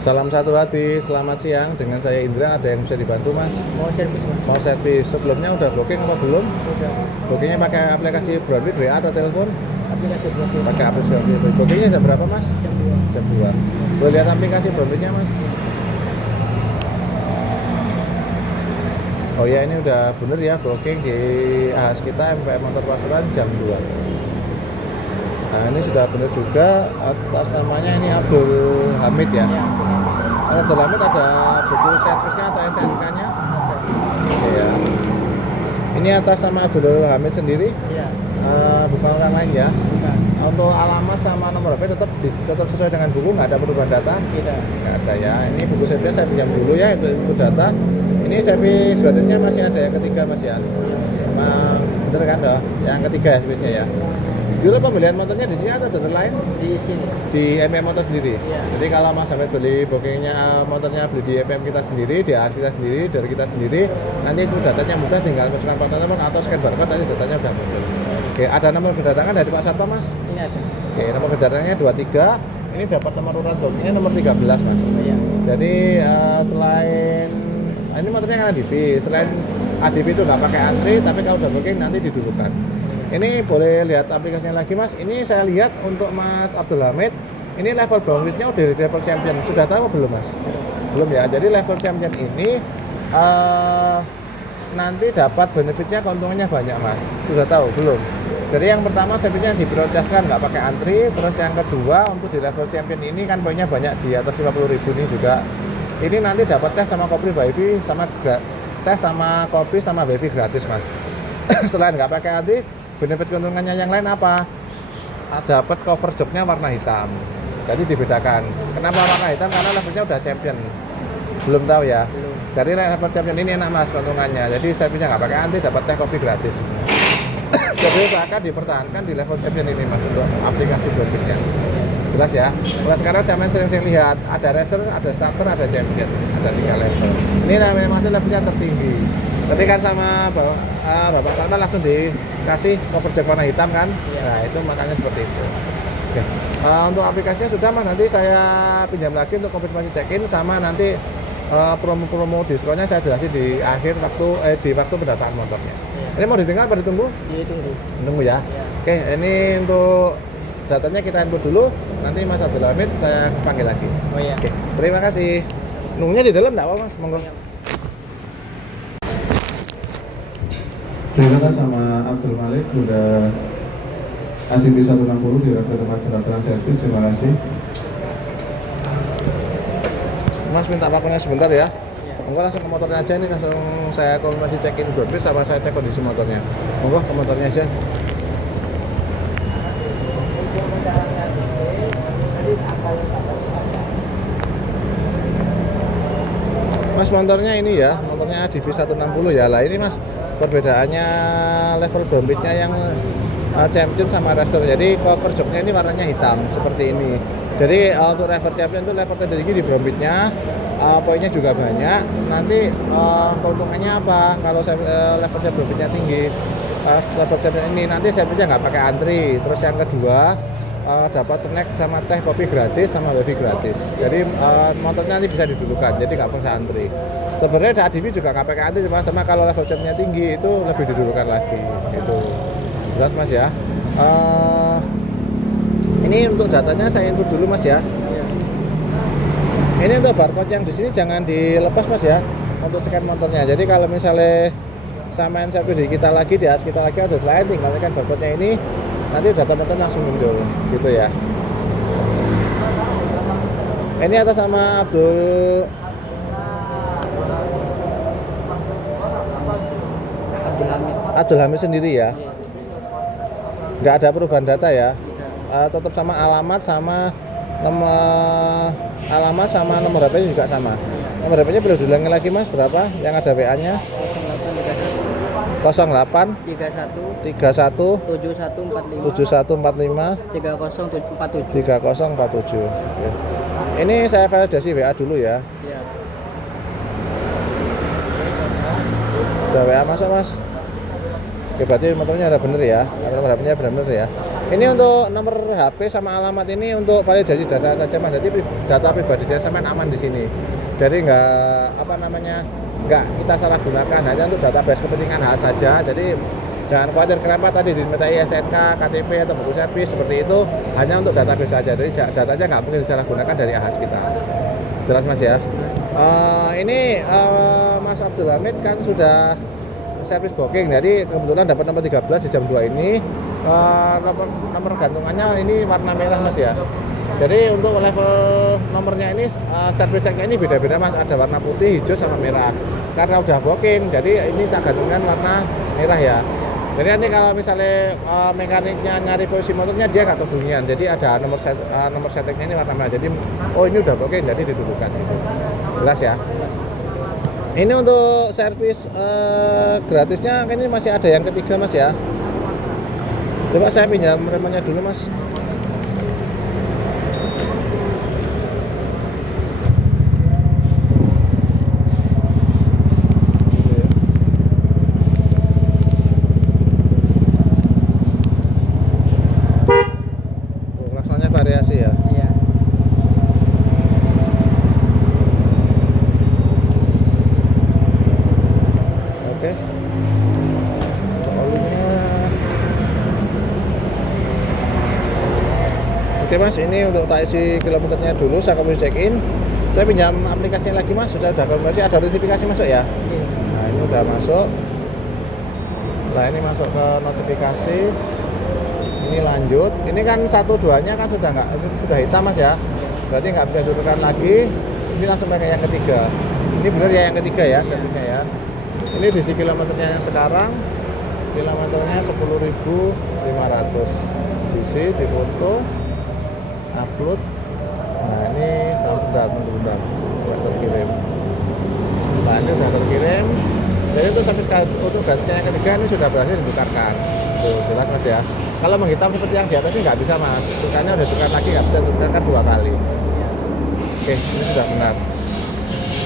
Salam satu hati, selamat siang. Dengan saya Indra, ada yang bisa dibantu mas? Mau servis mas? Mau servis, sebelumnya udah booking apa belum? Sudah. Bookingnya pakai aplikasi Broadbeat, WA atau telepon? Aplikasi Broadbeat. Pakai aplikasi Broadbeat. Bookingnya jam berapa mas? Jam 2. Jam 2. Boleh lihat aplikasi Broadbeatnya mas? Oh ya, ini udah bener ya, booking di AHAS kita MPM Motor Pasuruan jam 2. Nah ini sudah bener juga, atas namanya ini Abdul Hamid ya? Ya. Abdul Hamid ada buku servisnya atau SNK-nya? Iya. Ini atas nama Abdul Hamid sendiri, Iya. bukan orang lain ya. Bukan. Untuk alamat sama nomor HP tetap sesuai dengan buku, nggak ada perubahan data? Tidak. Nggak ada ya. Ini buku servisnya saya pinjam dulu ya, itu input data. Ini servis gratisnya masih ada yang ketiga mas ya. Bener kan toh? Yang ketiga ya servisnya ya. Dulu pembelian motornya di sini atau dealer lain? Di sini. Di MM Motor sendiri. Iya. Jadi kalau Mas sampai beli bookingnya motornya beli di MM kita sendiri, di AS kita sendiri, dari kita sendiri, nanti itu datanya mudah, tinggal masukkan plat nomor atau scan barcode, nanti datanya udah muncul. Oke, ada nomor kedatangan dari Pak Satpam Mas? Ini ada. Oke, nomor kedatangannya 23. Ini dapat nomor urut bookingnya nomor 13 Mas. Oh, iya. Jadi selain ini motornya kan ADV, selain ADV itu nggak pakai antri, tapi kalau udah booking nanti didulukan. Ini boleh lihat aplikasinya lagi mas. Ini saya lihat untuk Mas Abdul Hamid, ini level downloadnya udah di level champion. Sudah tahu belum mas? Belum ya. Jadi level champion ini nanti dapat benefitnya, keuntungannya banyak mas. Sudah tahu belum? Jadi yang pertama servisnya diprioritaskan nggak pakai antri. Terus yang kedua untuk di level champion ini kan poinnya banyak di atas 50.000 nih juga. Ini nanti dapat tes sama kopi wifi sama tes sama kopi sama wifi gratis mas. Selain nggak pakai antri, benefit keuntungannya yang lain apa? Dapat cover joknya warna hitam. Jadi dibedakan. Kenapa warna hitam? Karena levelnya udah champion. Belum tahu ya. Belum. Dari level champion ini enak mas keuntungannya. Jadi servisnya nggak pakai antri, dapat teh kopi gratis. Jadi akan dipertahankan di level champion ini mas untuk aplikasi Broadbeat-nya. Jelas ya. Kalau sekarang zaman sering lihat ada racer, ada starter, ada champion, ada 3 level. Ini namanya masih levelnya tertinggi. Nanti kan sama Bapak Salman langsung dikasih cover jok warna hitam kan? Iya. Nah itu makanya seperti itu. Oke. Untuk aplikasinya sudah mas, nanti saya pinjam lagi untuk konfirmasi check-in sama nanti promo-promo diskonnya saya jelasin di akhir waktu di waktu pendataan motornya. Iya. Ini mau ditinggal apa ditunggu? Ditunggu. Tunggu ya. Iya. Oke, ini untuk datanya kita input dulu. Nanti Mas Abdul Hamid saya panggil lagi. Oh iya. Oke, terima kasih. Nunggunya di dalam enggak apa mas? Monggo. Iya. Terima kasih sama Abdul Malik udah ADP 160 di tempat pendaftaran servis. Terima kasih. Mas minta pakunya sebentar ya. Iya. Monggo langsung ke motornya aja, ini langsung saya konfirmasi check-in Broadbeat sama saya cek kondisi motornya. Monggo ke motornya aja. Mas motornya ini ya, motornya ADV 160 ya. Lah ini mas, perbedaannya level Broadbeat-nya yang champion sama raster. Jadi cover joknya ini warnanya hitam seperti ini. Jadi untuk level champion itu level tertinggi di Broadbeat-nya, poinnya juga banyak. Nanti keuntungannya apa? Kalau levelnya Broadbeat-nya tinggi, level champion ini nanti servisnya nggak pakai antri. Terus yang kedua dapat snack sama teh kopi gratis sama wifi gratis. Jadi motornya nanti bisa didulukan, jadi nggak perlu antri. Sebenarnya ADV juga nggak pakai antri, cuma kalau level championnya tinggi itu lebih didulukan lagi. Itu jelas mas ya. Ini untuk datanya saya input dulu mas ya. Iya. Ini untuk barcode yang di sini jangan dilepas mas ya, untuk scan motornya. Jadi kalau misalnya samain servis di kita lagi, di AS kita lagi ada lain, tinggal tekan barcode-nya ini, nanti data motor langsung muncul, gitu ya. Ini atas nama Abdul Hamid. Abdul Hamid sendiri ya. Iya. Nggak ada perubahan data ya. Tidak. Tetap sama alamat sama nomor HP juga sama. Nomor HP-nya boleh diulangi lagi mas, berapa? Yang ada WA-nya? 08 31 7145 3047. 3047. Oke. Ini saya validasi WA dulu ya. Iya. Udah WA masuk mas. Oke, berarti motornya ada bener ya. Nomor HP-nya benar-benar ya. Ini untuk nomor HP sama alamat ini untuk validasi data saja mas. Jadi data pribadi dia sampai aman di sini. Jadi nggak kita salah gunakan, hanya untuk database kepentingan khas saja. Jadi jangan khawatir kenapa tadi dimintai SNK, KTP atau buku servis seperti itu, hanya untuk database saja. Jadi datanya nggak mungkin disalahgunakan dari ahas kita. Jelas mas ya. Ini Mas Abdul Hamid kan sudah service booking, jadi kebetulan dapat nomor 13 di jam 2 ini. Nomor gantungannya ini warna merah mas ya. Jadi untuk level nomornya ini service tag-nya ini beda-beda mas, ada warna putih, hijau sama merah. Karena udah booking, jadi ini tak gantungkan warna merah ya. Jadi nanti kalau misalnya mekaniknya nyari posisi motornya dia nggak kebunyian. Jadi ada nomor settingnya ini warna merah. Jadi oh ini udah booking, jadi didudukan gitu. Jelas ya. Ini untuk servis gratisnya ini masih ada yang ketiga mas ya. Coba saya pinjam remonya dulu mas. Laksanya variasi ya. Iya. Oke. Oke mas, ini untuk tak isi kilometernya dulu, saya akan check in. Saya pinjam aplikasinya lagi mas, sudah ada konversi, ada notifikasi masuk ya? Iya. Nah ini udah masuk. Nah ini masuk ke notifikasi. Ini lanjut. Ini kan 1-2-nya kan sudah hitam mas ya. Berarti nggak bisa dudukkan lagi. Ini langsung pakai yang ketiga. Ini benar ya yang ketiga ya, servisnya ya. Ini diisi kilometernya yang sekarang. Kilometernya 10.500. Diisi, difoto, upload. Nah ini bentar udah terkirim. Nah ini sudah terkirim. Jadi untuk garisnya yang ketiga ini sudah berhasil ditukarkan. Tuh jelas mas ya. Kalau menghitam seperti yang di atas ini nggak bisa mas. Tukarnya udah tukar lagi, nggak bisa ditukarkan 2 kali. Oke ini sudah benar.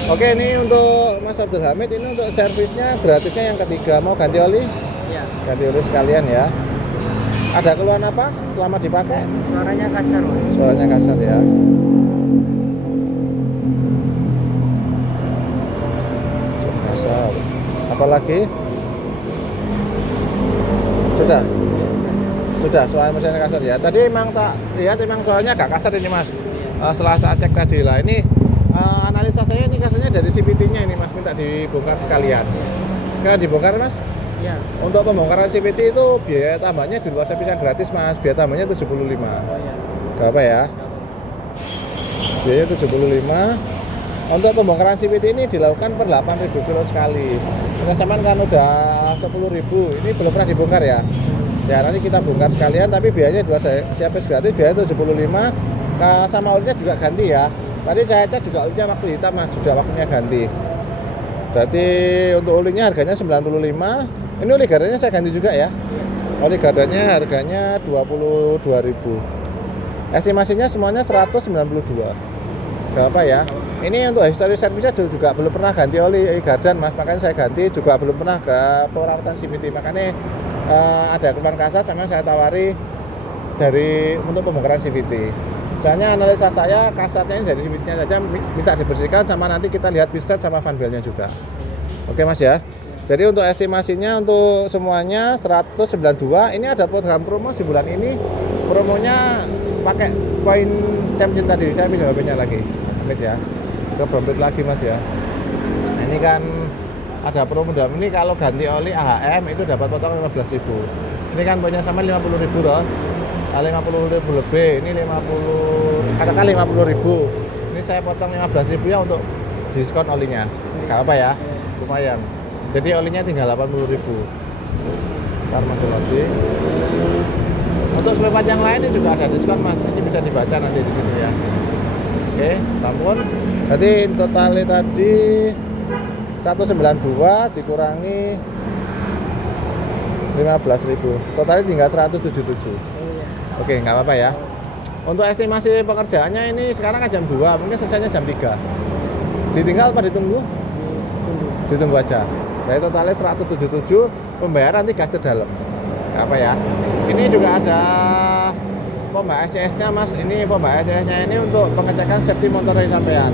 Oke ini untuk Mas Abdul Hamid, ini untuk servisnya gratisnya yang ketiga. Mau ganti oli? Iya. Ganti oli sekalian ya. Ada keluhan apa selama dipakai? Suaranya kasar mas. Suaranya kasar ya. Kasar. Apalagi? Sudah suara mesinnya kasar ya. Tadi emang tak lihat emang suaranya agak kasar ini mas. Setelah saya cek tadi lah ini analisa saya ini kasarnya dari CVT-nya ini mas, minta dibongkar sekalian. Sekalian dibongkar mas. Iya. Untuk pembongkaran CVT itu biaya tambahnya di luar servis yang gratis mas, biaya tambahnya 75. Oh iya. Gak apa ya? Biaya 75. Untuk pembongkaran CVT ini dilakukan per 8.000 kilo sekali. Pengesaman kan udah 10.000, ini belum pernah dibongkar ya. Ya nanti kita bongkar sekalian, tapi biayanya dua servis gratis, biaya 75. Sama olinya juga ganti ya. Tadi saya cek juga olinya waktu hitam mas, sudah waktunya ganti. Berarti untuk olinya harganya 95. Ini oli gardanya saya ganti juga ya. Oli gardanya harganya 22.000. Estimasinya semuanya 192. Gak apa ya. Ini untuk history servisnya juga belum pernah ganti oli gardan mas, makanya saya ganti. Juga belum pernah ke perawatan CVT, makanya ada keluhan kasar sama saya tawari untuk pembongkaran CVT. Soalnya analisa saya kasarnya ini dari CVT-nya saja, minta dibersihkan sama nanti kita lihat piston sama fan bell-nya juga. Oke mas ya. Jadi untuk estimasinya untuk semuanya 192. Ini ada program promo di bulan ini. Promonya pakai poin champion tadi. Saya pinjam HP-nya lagi. Amit ya. Udah dompet lagi mas ya. Nah, ini kan ada promo dalam ini, kalau ganti oli AHM itu dapat potong 15.000. Ini kan punya sama 50.000 loh. 50.000 lebih. Ini 50, katakan 50.000. Ini saya potong 15.000 ya untuk diskon olinya. Gak apa ya. Lumayan. Jadi olinya tinggal 80.000. Ntar masuk lagi. Untuk spare part yang lain ini juga ada diskon mas. Ini bisa dibaca nanti di sini ya. Oke, sampun. Jadi totalnya tadi 192 dikurangi 15.000. Totalnya tinggal 177. Oke, nggak apa-apa ya. Untuk estimasi pekerjaannya ini sekarang kan jam 2, mungkin selesainya jam 3. Ditinggal apa ditunggu? Ditunggu aja. Jadi totalnya 177, pembayaran nanti gas ke dalam. Apa ya? Ini juga ada pompa SCS-nya mas, ini pompa SCS-nya ini untuk pengecekan safety motornya sampean.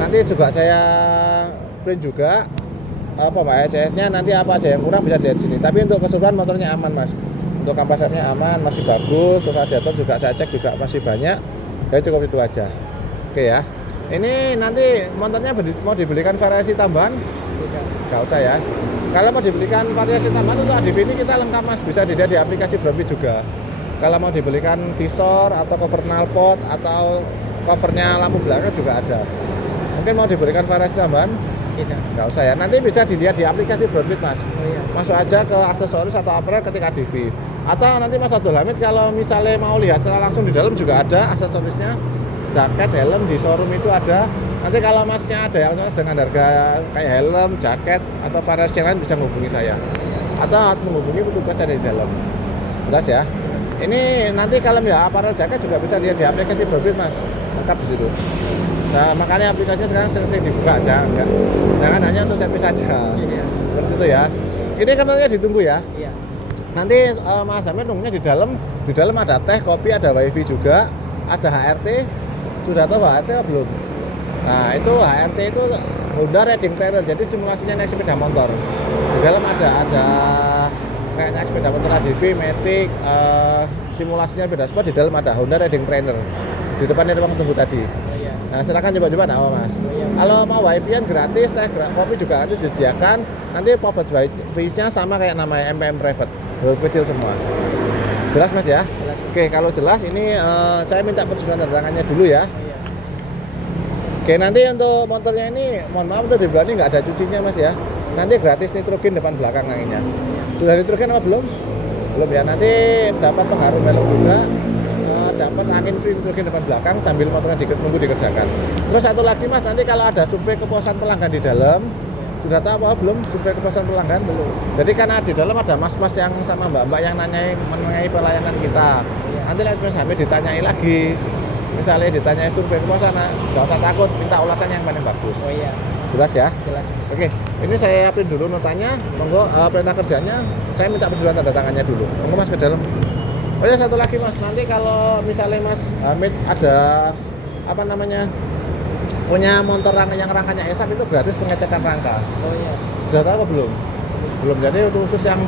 Nanti juga saya print juga pompa SCS-nya, nanti apa aja yang kurang bisa dilihat sini. Tapi untuk keseluruhan motornya aman mas, untuk kampasannya aman, masih bagus. Terus radiator juga saya cek juga masih banyak. Jadi cukup itu aja. Oke ya. Ini nanti motornya mau dibelikan variasi tambahan? Tidak. Nggak usah ya. Kalau mau dibelikan variasi tambahan untuk ADV ini kita lengkap mas, bisa dilihat di aplikasi Brompi juga. Kalau mau dibelikan visor atau cover knalpot atau covernya lampu belakang juga ada. Mungkin mau dibelikan variasi tambahan? Tidak. Nggak usah ya, nanti bisa dilihat di aplikasi Brompi mas. Oh iya. Masuk aja ke aksesoris atau apparel ketika ADV. Atau nanti Mas Abdul Hamid kalau misalnya mau lihat secara langsung di dalam juga ada aksesorisnya. Jaket, helm di showroom itu ada. Nanti kalau masnya ada yang dengan harga kayak helm, jaket atau variasi yang lain bisa menghubungi saya atau menghubungi petugas ada di dalam. Jelas ya. Ini nanti kalau ya apparel jaket juga bisa lihat di aplikasi Brompi mas, lengkap di situ. Nah makanya aplikasinya sekarang sering dibuka aja, jangan hanya untuk servis saja. Iya. Seperti itu ya. Ini kenalnya ditunggu ya. Iya. Nanti Mas Hamid nunggunya di dalam. Di dalam ada teh, kopi, ada wifi juga, ada HRT. Sudah tahu HRT apa belum? Nah itu HRT itu Honda Riding Trainer, jadi simulasinya naik sepeda motor. Di dalam ada kayak naik sepeda motor ADV, Matic, simulasinya sepeda sport. Di dalam ada Honda Riding Trainer. Di depannya ruang tunggu tadi. Oh iya. Nah silakan coba-coba nama mas. Oh iya. Kalau mau wifi-an gratis, teh kopi juga harus disediakan. Nanti pocket wifi-nya sama kayak namanya MPM Private, huruf kecil semua. Jelas mas ya? Jelas. Oke, kalau jelas ini saya minta persetujuan tanda tangannya dulu ya. Oh iya. Oke, nanti untuk motornya ini, mohon maaf untuk di bulan ini nggak ada cucinya mas ya. Nanti gratis nitrogen depan belakang anginnya. Sudah nitrogen apa belum? Belum ya. Nanti dapat pengharum helm juga, dapat angin free nitrogen depan belakang sambil motornya nunggu dikerjakan. Terus satu lagi mas, nanti kalau ada survei kepuasan pelanggan di dalam, sudah tahu apa belum survei kepuasan pelanggan? Belum. Jadi karena di dalam ada mas-mas yang sama mbak-mbak yang menanyai pelayanan kita. Nanti Mas Hamid ditanyai lagi. Misalnya ditanyai survei kepuasan, nggak usah takut, minta ulasan yang paling bagus. Oh iya. Jelas ya? Jelas. Oke, ini saya print dulu notanya, monggo perintah kerjanya, saya minta persetujuan tanda tangannya dulu. Monggo mas ke dalam. Oh ya satu lagi mas, nanti kalau misalnya Mas Hamid ada apa namanya punya motor yang rangkanya ESAP itu gratis pengecekan rangka. Oh iya. Sudah tahu apa belum? Belum. Jadi untuk khusus yang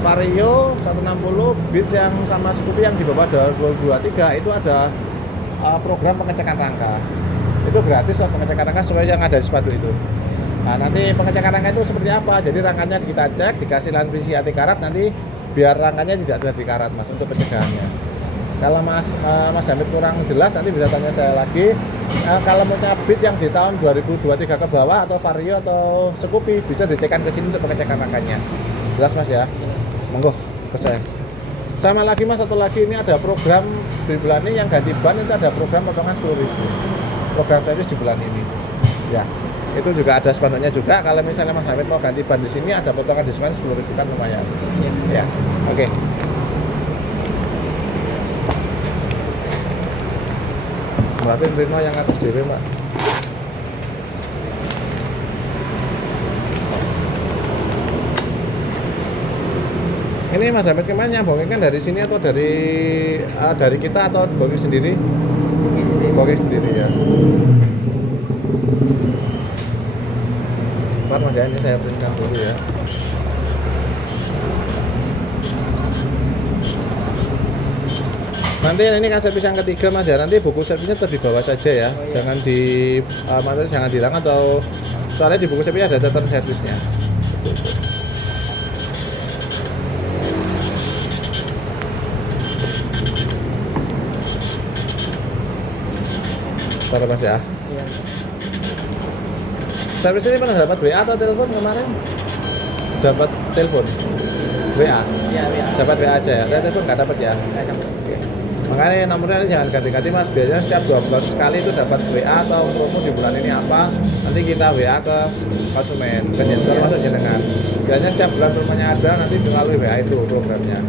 Vario 160 Beats yang sama Scoopy yang di bawah 223 itu ada program pengecekan rangka. Itu gratis loh pengecekan rangka sesuai yang ada di sepatu itu. Nah nanti pengecekan rangka itu seperti apa? Jadi rangkanya kita cek, dikasih lahan visi anti karat, nanti biar rangkanya tidak terjadi karat mas untuk pencegahannya. Kalau Mas Hamid kurang jelas nanti bisa tanya saya lagi. Kalau mau Beat yang di tahun 2023 ke bawah atau Vario atau Scoopy bisa dicekkan ke sini untuk pengecekan rangkanya. Jelas mas ya? Monggo ke saya. Sama lagi mas, satu lagi ini ada program di bulan ini yang ganti ban itu ada program potongan 10.000. Program servis di bulan ini. Ya, itu juga ada spanduknya juga. Kalau misalnya Mas Hamid mau ganti ban di sini ada potongan diskon 10.000 kan lumayan. Iya. Ya, oke. Maafin Rino yang atas dewe mbak. Ini Mas Hamid kemarin nyambungin kan dari sini atau dari kita atau bagi sendiri? Bagi sendiri. Bagi sendiri ya. Pak Mas ya, ini saya printkan dulu ya. Nanti ini kan servis yang ketiga mas ya. Nanti buku servisnya tetap di bawah saja ya. Oh, iya. Jangan di jangan dihilang atau soalnya di buku servisnya ada catatan servisnya. Bentar mas ya. Iya. Servis ini pernah dapat WA atau telepon kemarin? Dapat telepon. WA. Iya, iya. Dapat WA aja ya. Telepon nggak dapat ya. Nggak dapat. Makanya nomornya jangan ganti-ganti mas. Biasanya setiap 2 bulan sekali itu dapat WA atau promo di bulan ini apa. Nanti kita WA ke konsumen. Ke jenderal masuk jenengan. Biasanya setiap bulan rumahnya ada, nanti melalui WA itu programnya.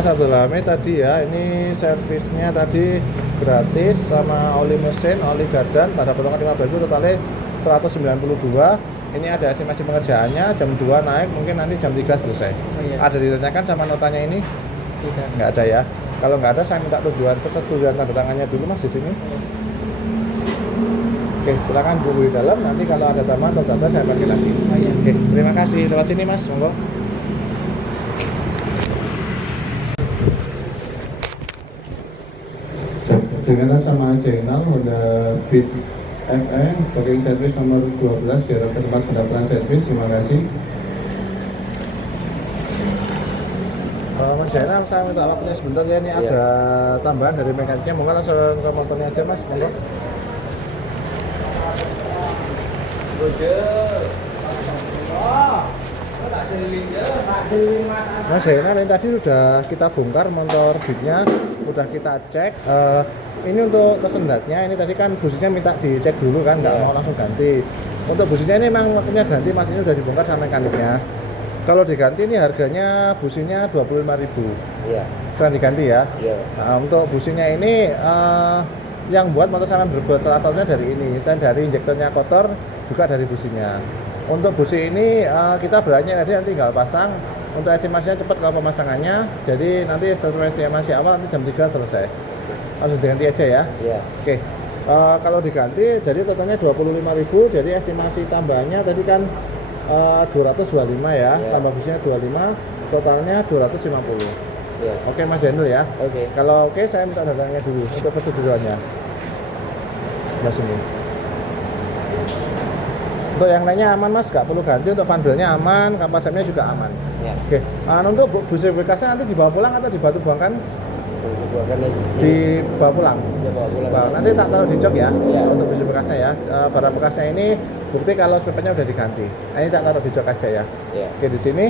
Mas Abdul Hamid tadi ya, ini servisnya tadi gratis sama oli mesin, oli gardan pada potongan 15.000 totalnya 192. Ini ada estimasi pengerjaannya jam 2 naik, mungkin nanti jam 3 selesai. Oh, iya. Ada ditanyakan sama notanya ini? Tidak. Nggak ada ya. Kalau nggak ada saya minta persetujuan tanda tangannya dulu Mas di sini. Oke, silakan tunggu di dalam. Nanti kalau ada tambahan atau data saya panggil lagi. Oh, iya. Oke, terima kasih. Lewat sini Mas, monggo. Dengan sama channel Honda Beat FN booking service nomor 12 ya, ke tempat pendaftaran servis. Terima kasih. Mas Zainal, saya minta waktunya sebentar ya, ini ada tambahan dari mekaniknya, monggo langsung ke motornya aja Mas, monggo. Mas Zainal, ini tadi sudah kita bongkar motor Beatnya, sudah kita cek. Ini untuk kesendatnya, ini tadi kan businya minta dicek dulu kan, nggak mau langsung ganti. Untuk businya ini memang waktunya ganti Mas, ini sudah dibongkar sama mekaniknya. Kalau diganti ini harganya businya 25.000. Iya. Setelah diganti ya. Iya. Nah, untuk businya ini yang buat motor sampean berbuat salah satunya dari ini, dan dari injektornya kotor juga dari businya. Untuk busi ini kita beranya nanti tinggal pasang. Untuk estimasinya cepat kalau pemasangannya. Jadi nanti setelah estimasi awal nanti jam 3 selesai. Langsung diganti aja ya. Iya. Oke. Kalau diganti jadi totalnya 25.000. Jadi estimasi tambahannya tadi kan 225 ya. Iya. Tambah businya 25, totalnya 250. Iya. Oke Mas Zainul ya. Oke. Kalau oke saya minta datangnya dulu untuk persetujuannya. Mas ini. Untuk yang lainnya aman Mas, nggak perlu ganti. Untuk vandelnya aman, kampas remnya juga aman. Ya. Oke. Untuk busi bekasnya nanti dibawa pulang atau dibantu buangkan? Bukan lagi. Dibawa pulang. Ya, bawa pulang. Nah, nanti tak taruh di jok ya. Iya. Untuk busi bekasnya ya. Barang bekasnya ini bukti kalau spare-nya udah diganti. Nah, ini tak taruh di jok aja ya. Iya. Oke, di sini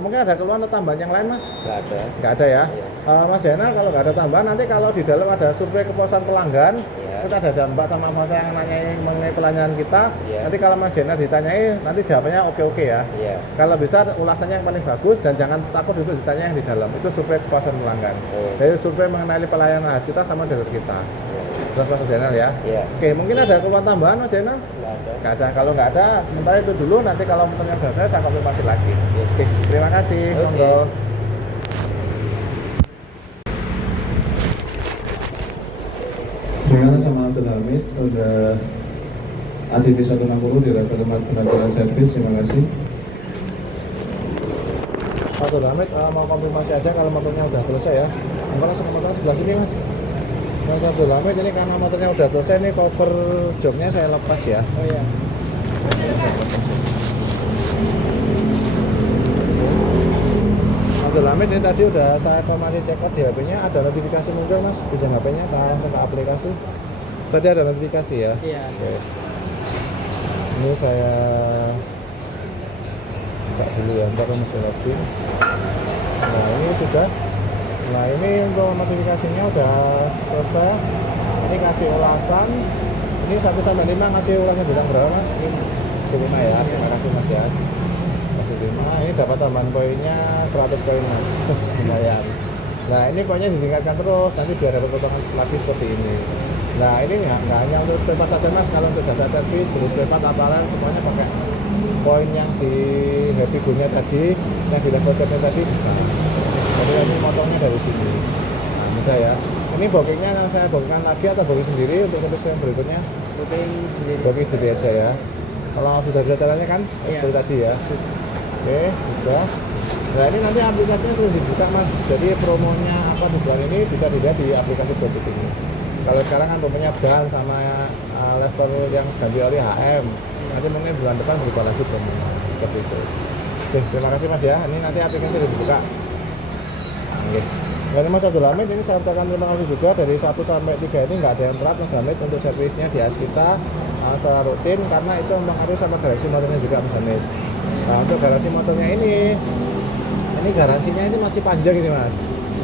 mungkin ada keluhan atau tambahan yang lain Mas? Nggak ada. Nggak ada ya. Iya. Mas Zainal, kalau nggak ada tambahan, nanti kalau di dalam ada survei kepuasan pelanggan, Iya. kita ada Mbak sama Mas yang nanyain mengenai pelayanan kita. Iya. Nanti kalau Mas Zainal ditanyai, nanti jawabannya oke-oke ya. Iya. Kalau bisa ulasannya yang paling bagus dan jangan takut untuk ditanya yang di dalam. Itu survei kepuasan pelanggan. Oh. Jadi survei mengenai pelayanan khas kita sama dealer kita. Terus Mas Zainal ya. Iya. Oke, mungkin ada keluhan tambahan Mas Zainal? Nggak ada. Nggak ada. Kalau nggak ada, sementara itu dulu. Nanti kalau motornya udah ada, saya konfirmasi lagi. Oke, terima kasih. Oke. Monggo. Dengan sama Abdul Hamid, udah ADP 160 di level tempat penampilan servis. Terima kasih. Abdul Hamid mau konfirmasi aja kalau motornya udah selesai ya. Monggo langsung ke motor sebelah sini Mas. Mas Abdul Hamid, ini karena motornya udah selesai, ini cover joknya saya lepas ya. Oh iya. Abdul Hamid, ini tadi udah saya konfirmasi check out di HP-nya, ada notifikasi muncul Mas di HP-nya, kita langsung ke aplikasi. Tadi ada notifikasi ya. Iya. Oke. Ini saya buka dulu ya, ntar masih login. Nah ini sudah. Nah ini untuk notifikasinya udah selesai. Ini kasih ulasan. Ini 1 sampai 5 ngasih ulangan bilang berapa Mas? 5 ya. Terima kasih Mas ya. Kasih 5. Ini dapat tambahan poinnya 100 poin Mas. Lumayan. Nah ini poinnya ditingkatkan terus. Nanti biar dapat potongan lagi seperti ini. Nah ini nggak hanya untuk spare part saja Mas. Kalau untuk jasa servis, terus spare part aparel semuanya pakai poin yang di happy go-nya tadi, yang di level chatnya tadi bisa. Jadi ini motornya dari sini. Nah, mudah ya. Ini bookingnya yang saya bookingkan lagi atau booking sendiri untuk service yang berikutnya? Booking sendiri. Booking sendiri aja ya. Kalau sudah ada caranya kan Iya. seperti tadi ya. Oke, sudah. Nah ini nanti aplikasinya sudah dibuka Mas. Jadi promonya apa di bulan ini bisa dilihat di aplikasi Bobit ini. Kalau sekarang kan promonya ban sama level yang ganti oli HM. Nanti mungkin bulan depan berubah lagi promonya seperti itu. Oke, terima kasih Mas ya. Ini nanti aplikasi sudah dibuka. Oke. Dari Mas Abdul Hamid, ini saya ucapkan terima kasih juga. Dari 1 sampai 3 ini nggak ada yang telat Mas Hamid untuk servisnya di AS kita secara rutin, karena itu mempengaruhi sama garansi motornya juga Mas Hamid. Nah untuk garansi motornya ini garansinya ini masih panjang ini Mas.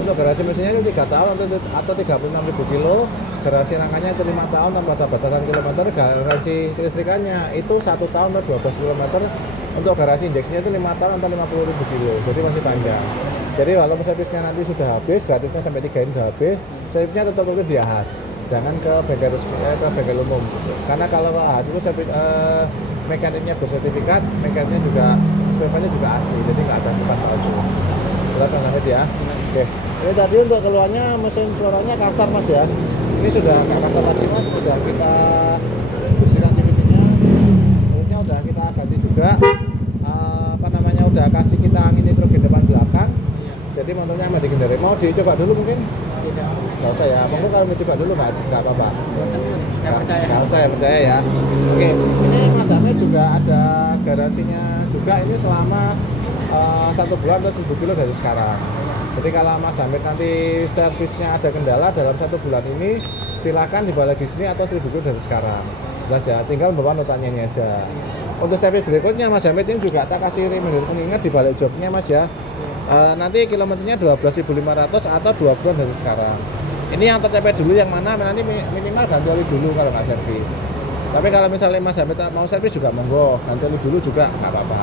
Untuk garansi mesinnya ini 3 tahun atau 36.000 kilo. Garansi rangkanya itu 5 tahun tanpa ada batasan kilometer. Garansi kelistrikannya itu 1 tahun atau 12 km Untuk garansi injeksinya itu 5 tahun atau 50.000 kilo, jadi masih panjang. Jadi walaupun servisnya nanti sudah habis, gratisnya sampai 3 ini sudah habis, servisnya tetap itu di AHAS, jangan ke bengkel resmi, ke bengkel umum. Karena kalau ke AHAS itu mekaniknya bersertifikat, mekaniknya juga spare-nya juga asli, jadi nggak ada bukan palsu. Jelas Mas Hamid ya. Oke. Ini tadi untuk keluarnya mesin suaranya kasar Mas ya. Ini sudah nggak kasar lagi Mas, sudah kita bersihkan CVT-nya, motornya udah kita ganti juga. Apa namanya, udah kasih kita angin nitrogen depan belakang. Iya. Jadi motornya mau dikendari. Mau dicoba dulu mungkin? Tidak. Nggak usah ya. Mungkin kalau mau coba dulu nggak apa-apa. Saya percaya. Nggak usah ya, percaya ya. Oke, ini Mas Hamid juga ada garansinya juga ini selama 1 bulan atau 1000 kilo dari sekarang. Jadi kalau Mas Hamid nanti servisnya ada kendala dalam 1 bulan ini, silakan dibawa lagi sini atau 1000 kilo dari sekarang. Jelas ya, tinggal bawa notanya ini aja. Untuk servis berikutnya Mas Hamid ini juga tak kasih reminder pengingat di balik joknya Mas ya. Nanti kilometernya 12.500 atau 2 bulan dari sekarang. Ini yang tercapai dulu yang mana nanti minimal ganti oli dulu kalau nggak servis. Tapi kalau misalnya Mas Hamid mau servis juga monggo, ganti oli dulu juga nggak apa-apa.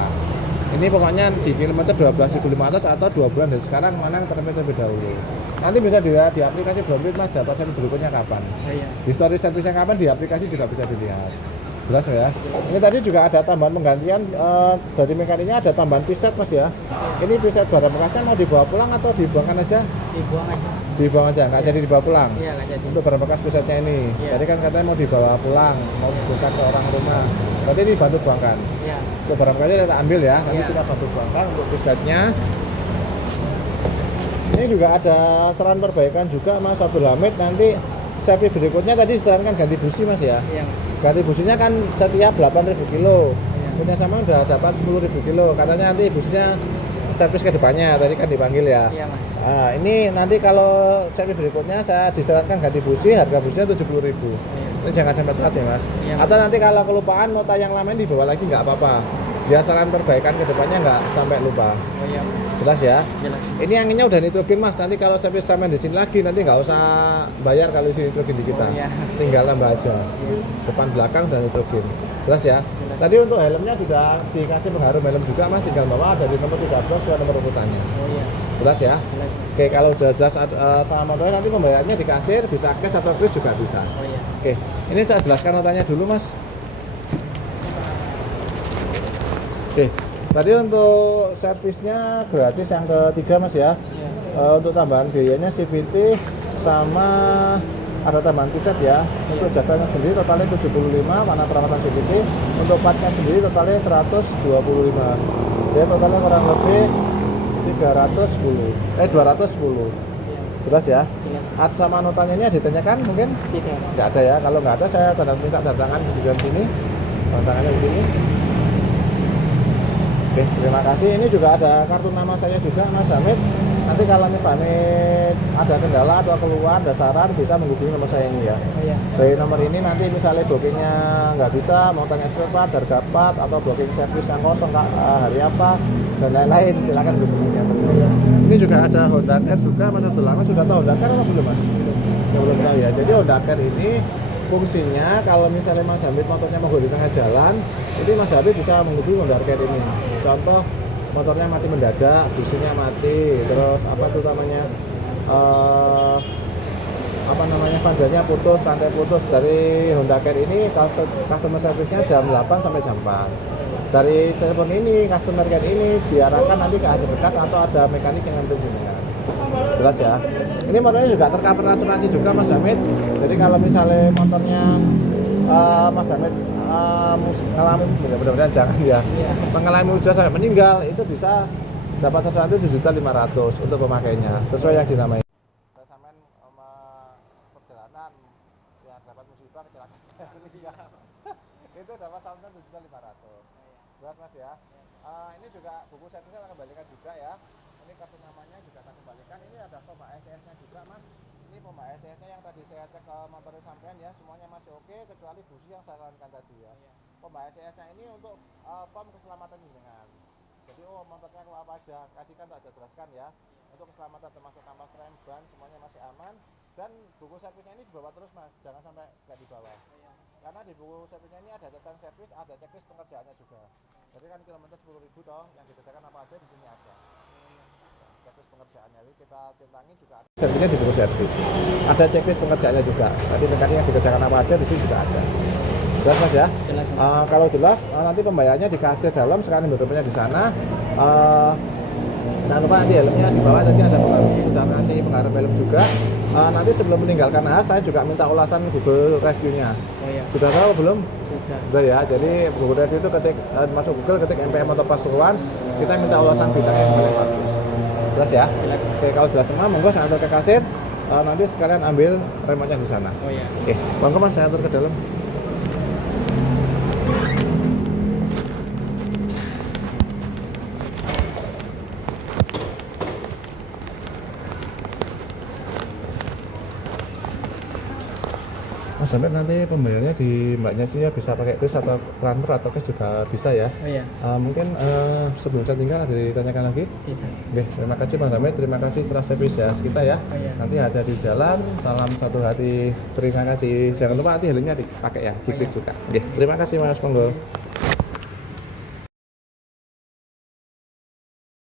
Ini pokoknya di kilometer 12.500 atau 2 bulan dari sekarang mana yang terlebih dahulu. Nanti bisa dilihat di aplikasi Brompit Mas, jadwal servis berikutnya kapan. Iya. Di story servisnya kapan di aplikasi juga bisa dilihat. Jelas ya. Ini tadi juga ada tambahan penggantian dari mekaniknya, ada tambahan pistet Mas ya. Ini pistet barang bekasnya mau dibawa pulang atau dibuangkan aja? Dibuang aja. Dibuang aja, nggak jadi dibawa pulang. Iya, nggak jadi. Untuk barang bekas pistetnya ini. Iya. Tadi kan katanya mau dibawa pulang, mau bukan ke orang rumah. Berarti ini bantu buangkan. Iya. Untuk barang bekasnya kita ambil ya, nanti Iya. kita bantu buangkan untuk pistetnya. Ini juga ada saran perbaikan juga Mas Abdul Hamid. Nanti servis berikutnya tadi disarankan ganti busi Mas ya. Iya. Ganti businya kan setiap 8.000 kilo. Iya. Punya sama udah dapat 10.000 kilo. Katanya nanti businya servis ke depannya, tadi kan dipanggil ya. Iya, Mas. Nah, ini nanti kalau servis berikutnya saya disarankan ganti busi, harga businya 70.000. Iya. Ini jangan sampai telat ya Mas. Iya. Atau nanti kalau kelupaan nota yang lama ini dibawa lagi nggak apa-apa. Biar saran perbaikan ke depannya nggak sampai lupa. Oh iya. Jelas ya. Jelas. Ini anginnya udah nitrogen Mas, nanti kalau servis sama di sini lagi nanti nggak usah bayar kalau isi nitrogen di kita. Oh, iya. Tinggal tambah aja. Iya. Depan belakang dan nitrogen. Jelas ya. Jelas. Tadi untuk helmnya sudah dikasih pengharum helm juga Mas, tinggal bawa dari nomor 13 sesuai nomor urutannya. Oh iya. Jelas ya. Jelas. Oke, kalau udah jelas sama motornya nanti pembayarannya di kasir, bisa cash atau kris juga bisa. Oh iya. Oke, ini saya jelaskan notanya dulu Mas. Oke, tadi untuk servisnya gratis yang ketiga Mas ya. Iya. Untuk tambahan biayanya CVT sama ada tambahan tiket ya. Untuk jadwalnya sendiri totalnya 75, mana perawatan CVT. Untuk partnya sendiri totalnya 125. Jadi totalnya kurang lebih 210. Iya. Jelas ya. Iya. Ad sama notanya ini ditanyakan mungkin? Tidak. Nggak ada ya. Kalau nggak ada saya minta tanda tangan di bagian sini. Tanda tangannya di sini. Oke, terima kasih. Ini juga ada kartu nama saya juga Mas Hamid. Nanti kalau misalnya ada kendala atau keluhan, ada saran bisa menghubungi nomor saya ini ya. Oh iya. Dari nomor ini nanti misalnya bookingnya nggak bisa, mau tanya spare part, harga part, atau booking servis yang kosong hari apa dan lain-lain, silakan hubungi ya. Ini juga ada Honda Care juga Mas Abdul Hamid. Sudah tahu Honda Care atau belum Mas? Belum tahu ya. Jadi Honda Care ini fungsinya kalau misalnya Mas Hamid motornya mau di tengah jalan, ini Mas Hamid bisa menghubungi Honda Care ini. Contoh motornya mati mendadak, businya mati, terus apa tuh namanya panjangnya putus, rantai putus. Dari Honda Care ini customer service-nya jam 8 sampai jam 4. Dari telepon ini, customer care ini diarahkan nanti ke ada dekat atau ada mekanik yang nganter jenengan. Jelas ya. Ini motornya juga tercover asuransi juga Mas Hamid. Jadi kalau misalnya motornya Mas Hamid mengalami, mudah-mudahan jangan ya, Iya. mengalami hujan sampai meninggal, itu bisa dapat asuransi 7.500.000 untuk pemakainya sesuai yang dinamai. Sampai perjalanan yang dapat musibah kecelakaan meninggal, itu dapat asuransi 7.500.000. Jelas Mas ya. Ini juga buku servisnya saya kembalikan juga ya. Ini kartu namanya juga saya kembalikan. Ini ada pompa SCS-nya juga Mas. Ini pompa SCS-nya yang tadi saya cek ke motornya sampean ya, semuanya masih oke kecuali busi yang saya sarankan tadi ya. Pompa SCS-nya ini untuk pom keselamatan jenengan. Jadi motornya apa aja, tadi kan tak jelaskan ya. Untuk keselamatan termasuk kampas rem, ban semuanya masih aman. Dan buku servisnya ini dibawa terus mas, jangan sampai nggak dibawa. Karena di buku servisnya ini ada tentang servis, ada checklist pengerjaannya juga. Jadi kan kilometer 10.000 toh, yang dikerjakan apa aja di sini ada. Checklist pengerjaannya, jadi kita centangin juga ada. Servisnya di buku servis. Ada checklist pengerjaannya juga. Tadi mekanik yang dikerjakan apa aja di sini juga ada. Jelas mas ya? Jelas. Kalau jelas nanti pembayarannya di kasir dalam, sekarang dokumennya di sana. Jangan lupa nanti helmnya di bawah tadi ada sudah ngasih penggarap helm juga. Nanti sebelum meninggalkan AS saya juga minta ulasan Google review-nya. Oh iya. Sudah tahu belum? Sudah. Sudah ya. Jadi Google review itu ketik masuk Google ketik MPM Motor Pasuruan, kita minta ulasan bintangnya yang paling bagus. Jelas ya? Jelas. Oke, kalau jelas semua monggo saya antar ke kasir. Nanti sekalian ambil remote-nya di sana. Oh iya. Oke, monggo mas saya antar ke dalam. Mas sampai nanti pembayarannya di mbaknya sih ya bisa pakai kris atau transfer atau cash juga bisa ya. Oh iya. Mungkin sebelum saya tinggal ada ditanyakan lagi. Tidak. Oke, terima kasih Bang Damai, terima kasih trust service ya kita ya. Oh iya. Nanti ada di jalan, salam satu hati. Terima kasih. Jangan lupa nanti helmnya dipakai ya, jiklik juga. Oke, terima kasih Mas, monggo.